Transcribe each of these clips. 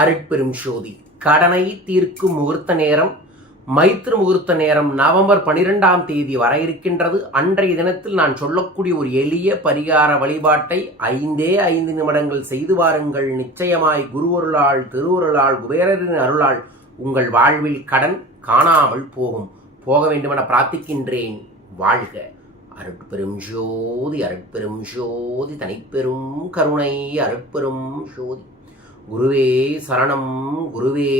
அருட்பெரும் ஜோதி கடனை தீர்க்கும் முகூர்த்த நேரம் மைத்திரு முகூர்த்த நேரம் நவம்பர் 12ஆம் தேதி வர இருக்கின்றது. அன்றைய தினத்தில் நான் சொல்லக்கூடிய ஒரு எளிய பரிகார வழிபாட்டை 5 நிமிடங்கள் செய்து வாருங்கள். நிச்சயமாய் குருவருளால் திருவருளால் குபேரரின் அருளால் உங்கள் வாழ்வில் கடன் காணாமல் போக வேண்டுமென பிரார்த்திக்கின்றேன். வாழ்க அருட்பெரும் ஜோதி, அருட்பெரும் ஜோதி, தனிப்பெரும் கருணை, அருட்பெரும் ஜோதி. குருவே சரணம், குருவே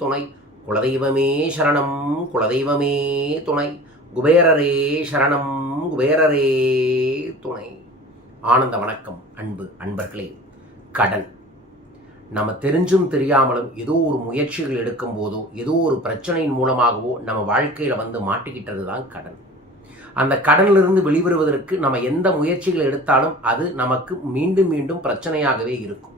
துணை, குலதெய்வமே சரணம், குலதெய்வமே துணை, குபேரரே சரணம், குபேரரே துணை. ஆனந்த வணக்கம் அன்பு அன்பர்களே. கடன் நம்ம தெரிஞ்சும் தெரியாமலும் ஏதோ ஒரு முயற்சிகள் எடுக்கும் போதோ ஏதோ ஒரு பிரச்சனையின் மூலமாகவோ நம்ம வாழ்க்கையில் வந்து மாட்டிக்கிட்டது தான் கடன். அந்த கடனிலிருந்து வெளிவருவதற்கு நம்ம எந்த முயற்சிகள் எடுத்தாலும் அது நமக்கு மீண்டும் மீண்டும் பிரச்சனையாகவே இருக்கும்.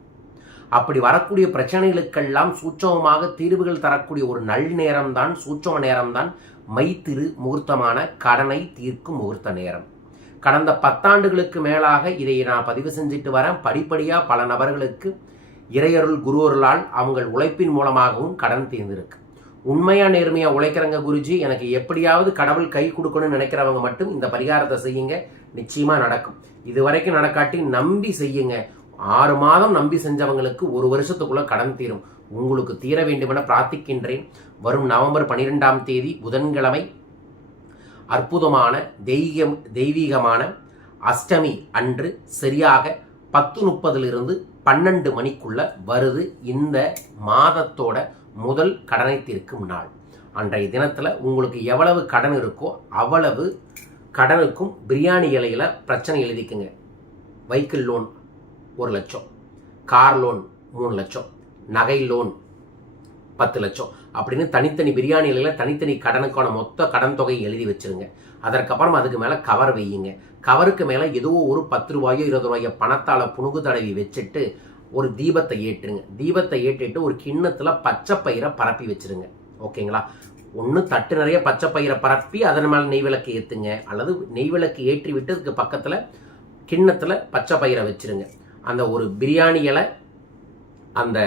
அப்படி வரக்கூடிய பிரச்சனைகளுக்கெல்லாம் சூட்சமமாக தீர்வுகள் தரக்கூடிய ஒரு நல் நேரம்தான், சூட்சம நேரம்தான் மைத்திரு முகூர்த்தமான கடனை தீர்க்கும் முகூர்த்த நேரம். கடந்த 10 ஆண்டுகளுக்கு மேலாக இதை நான் பதிவு செஞ்சுட்டு வரேன். படிப்படியாக பல நபர்களுக்கு இறையருள் குருவருளால் அவங்க உழைப்பின் மூலமாகவும் கடன் தீர்ந்திருக்கு. உண்மையா நேர்மையா உழைக்கிறவங்க குருஜி, எனக்கு எப்படியாவது கடவுள் கை கொடுக்கணும்னு நினைக்கிறவங்க மட்டும் இந்த பரிகாரத்தை செய்யுங்க, நிச்சயமா நடக்கும். இது வரைக்கும் நடக்காட்டி நம்பி செய்யுங்க. 6 மாதம் நம்பி செஞ்சவங்களுக்கு 1 வருஷத்துக்குள்ள கடன் தீரும். உங்களுக்கு தீர வேண்டுமென பிரார்த்திக்கின்றேன். வரும் நவம்பர் 12ஆம் தேதி புதன்கிழமை அற்புதமான தெய்வீகமான அஷ்டமி அன்று சரியாக 10:30 12 மணிக்குள்ள வருது. இந்த மாதத்தோட முதல் கடனை தீர்க்கும் நாள். அன்றைய தினத்துல உங்களுக்கு எவ்வளவு கடன் இருக்கோ அவ்வளவு கடனுக்கும் பிரியாணி இலையில பிரச்சனை எழுதிக்குங்க. வெஹிக்கிள் லோன் 1 லட்சம், கார் லோன் 3 லட்சம், நகை லோன் 10 லட்சம் அப்படின்னு தனித்தனி பிரியாணி இலையில தனித்தனி கடனுக்கான மொத்த கடன் தொகையை எழுதி வச்சிருங்க. அதற்கப்புறம் அதுக்கு மேலே கவர் வையுங்க. கவருக்கு மேலே ஏதோ ஒரு 10 ரூபாயோ 20 ரூபாயோ பணத்தால் புணுகு தடவி வச்சுட்டு ஒரு தீபத்தை ஏற்றுங்க. தீபத்தை ஏற்றிட்டு ஒரு கிண்ணத்தில் பச்சை பயிரை பரப்பி வச்சிருங்க. ஓகேங்களா? ஒன்று தட்டு நிறைய பச்சை பயிரை பரப்பி அதன் மேலே நெய் விளக்கு ஏற்றுங்க, அல்லது நெய் விளக்கு ஏற்றி விட்டு அதுக்கு பக்கத்தில் கிண்ணத்தில் பச்சை பயிரை வச்சிருங்க. அந்த ஒரு பிரியாணி இலை, அந்த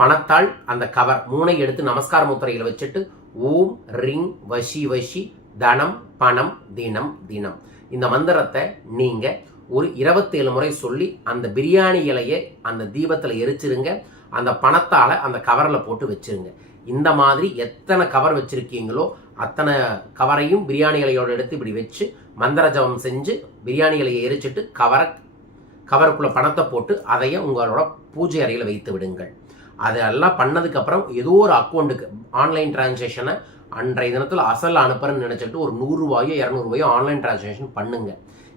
பணத்தாள், அந்த கவர் 3 எடுத்து நமஸ்கார முத்திரைகளை வச்சுட்டு ஓம் ரிங் வஷி வஷி தனம் பணம் தினம் தினம் இந்த மந்திரத்தை நீங்க ஒரு 27 முறை சொல்லி அந்த பிரியாணி இலையை அந்த தீபத்தில் எரிச்சிருங்க. அந்த பணத்தால அந்த கவரில் போட்டு வச்சிருங்க. இந்த மாதிரி எத்தனை கவர் வச்சிருக்கீங்களோ அத்தனை கவரையும் பிரியாணி இலையோடு எடுத்து இப்படி வச்சு மந்திர ஜபம் செஞ்சு பிரியாணி இலையை எரிச்சிட்டு கவருக்குள்ள பணத்தை போட்டு அதையே உங்களோட பூஜை அறையில் வைத்து விடுங்கள். அதெல்லாம் பண்ணதுக்கப்புறம் ஏதோ ஒரு அக்கௌண்ட்டுக்கு ஆன்லைன் டிரான்சாக்ஷனை அன்றைய தினத்தில் அசல் அனுப்புறேன்னு நினச்சிட்டு ஒரு 100 ரூபாயோ 200 ரூபாயோ ஆன்லைன் டிரான்சாக்ஷன் பண்ணுங்க.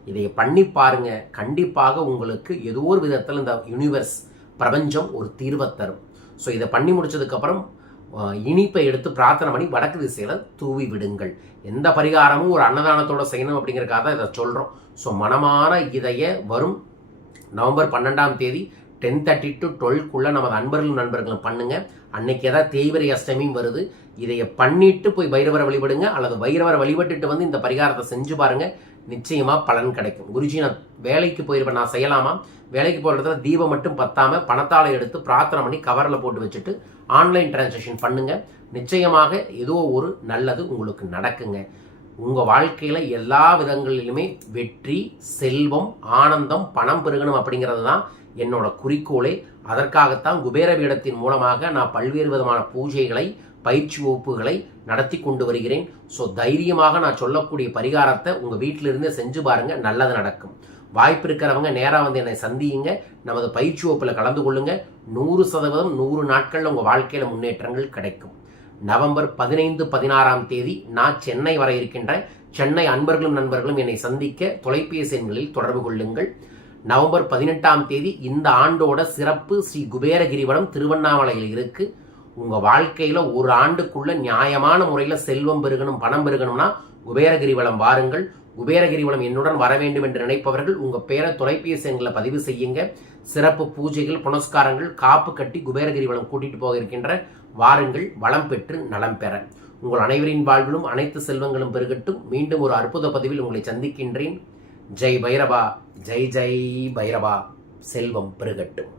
இதை பண்ணி பாருங்க. கண்டிப்பாக உங்களுக்கு ஏதோ ஒரு விதத்தில் இந்த யூனிவர்ஸ் பிரபஞ்சம் ஒரு தீர்வை தரும். ஸோ இதை பண்ணி முடிச்சதுக்கப்புறம் இனிப்பை எடுத்து பிரார்த்தனை பண்ணி வடக்கு திசையில் தூவி விடுங்கள். எந்த பரிகாரமும் ஒரு அன்னதானத்தோட செய்யணும் அப்படிங்கிறக்காக தான் இதை சொல்கிறோம். ஸோ மனமான இதைய வரும் நவம்பர் 12ஆம் தேதி 10:30 to 12 நமது நண்பர்களும் பண்ணுங்க. அன்னைக்கு ஏதாவது தேய்பிரை அஷ்டமியும் வருது. இதைய பண்ணிட்டு போய் பைரவரை வழிபடுங்க, அல்லது பைரவரை வழிபட்டுட்டு வந்து இந்த பரிகாரத்தை செஞ்சு பாருங்க. நிச்சயமா பலன் கிடைக்கும். குருஜி, நான் வேலைக்கு போயிருப்பேன், நான் செய்யலாமா? வேலைக்கு போகிற இடத்துல தீபம் மட்டும் பத்தாம பணத்தாளை எடுத்து பிரார்த்தனை பண்ணி கவரில் போட்டு வச்சுட்டு ஆன்லைன் டிரான்சாக்ஷன் பண்ணுங்க. நிச்சயமாக ஏதோ ஒரு நல்லது உங்களுக்கு நடக்குங்க. உங்க வாழ்க்கையில எல்லா விதங்களிலுமே வெற்றி, செல்வம், ஆனந்தம், பணம் பெருகணும் அப்படிங்கிறது தான் என்னோட குறிக்கோளே. அதற்காகத்தான் குபேர பீடத்தின் மூலமாக நான் பல்வேறு விதமான பூஜைகளை, பயிற்சி வகுப்புகளை நடத்தி கொண்டு வருகிறேன். ஸோ தைரியமாக நான் சொல்லக்கூடிய பரிகாரத்தை உங்கள் வீட்டிலிருந்தே செஞ்சு பாருங்க, நல்லது நடக்கும். வாய்ப்பு இருக்கிறவங்க நேராக வந்து என்னை சந்தியுங்க. நமது பயிற்சி வகுப்பில் கலந்து கொள்ளுங்க. 100% 100 நாட்களில் உங்கள் வாழ்க்கையில் முன்னேற்றங்கள் கிடைக்கும். நவம்பர் 15, 16ஆம் தேதி நான் சென்னை வர இருக்கின்றேன். சென்னை நண்பர்களும் என்னை சந்திக்க தொலைபேசி எண்களில் தொடர்பு கொள்ளுங்கள். நவம்பர் 18ஆம் தேதி இந்த ஆண்டோட சிறப்பு ஸ்ரீ குபேர கிரிவலம் திருவண்ணாமலையில் இருக்கு. உங்க வாழ்க்கையில ஒரு ஆண்டுக்குள்ள நியாயமான முறையில செல்வம் பெருகணும், பணம் பெருகணும்னா குபேர கிரிவலம் வாருங்கள். குபேர கிரிவலம் என்னுடன் வர வேண்டும் என்று நினைப்பவர்கள் உங்க பேரை தொலைபேசி எண்களை பதிவு செய்யுங்க. சிறப்பு பூஜைகள், புனஸ்காரங்கள், காப்பு கட்டி குபேர கிரிவலம் கூட்டிட்டு போக இருக்கின்ற வாருங்கள். வளம் பெற்று நலம் பெற உங்கள் அனைவரின் வாழ்விலும் அனைத்து செல்வங்களும் பெருகட்டும். மீண்டும் ஒரு அற்புத பதிவில் உங்களை சந்திக்கின்றேன். ஜெய் பைரவா, ஜெய் ஜெய் பைரவா. செல்வம் பெருகட்டும்.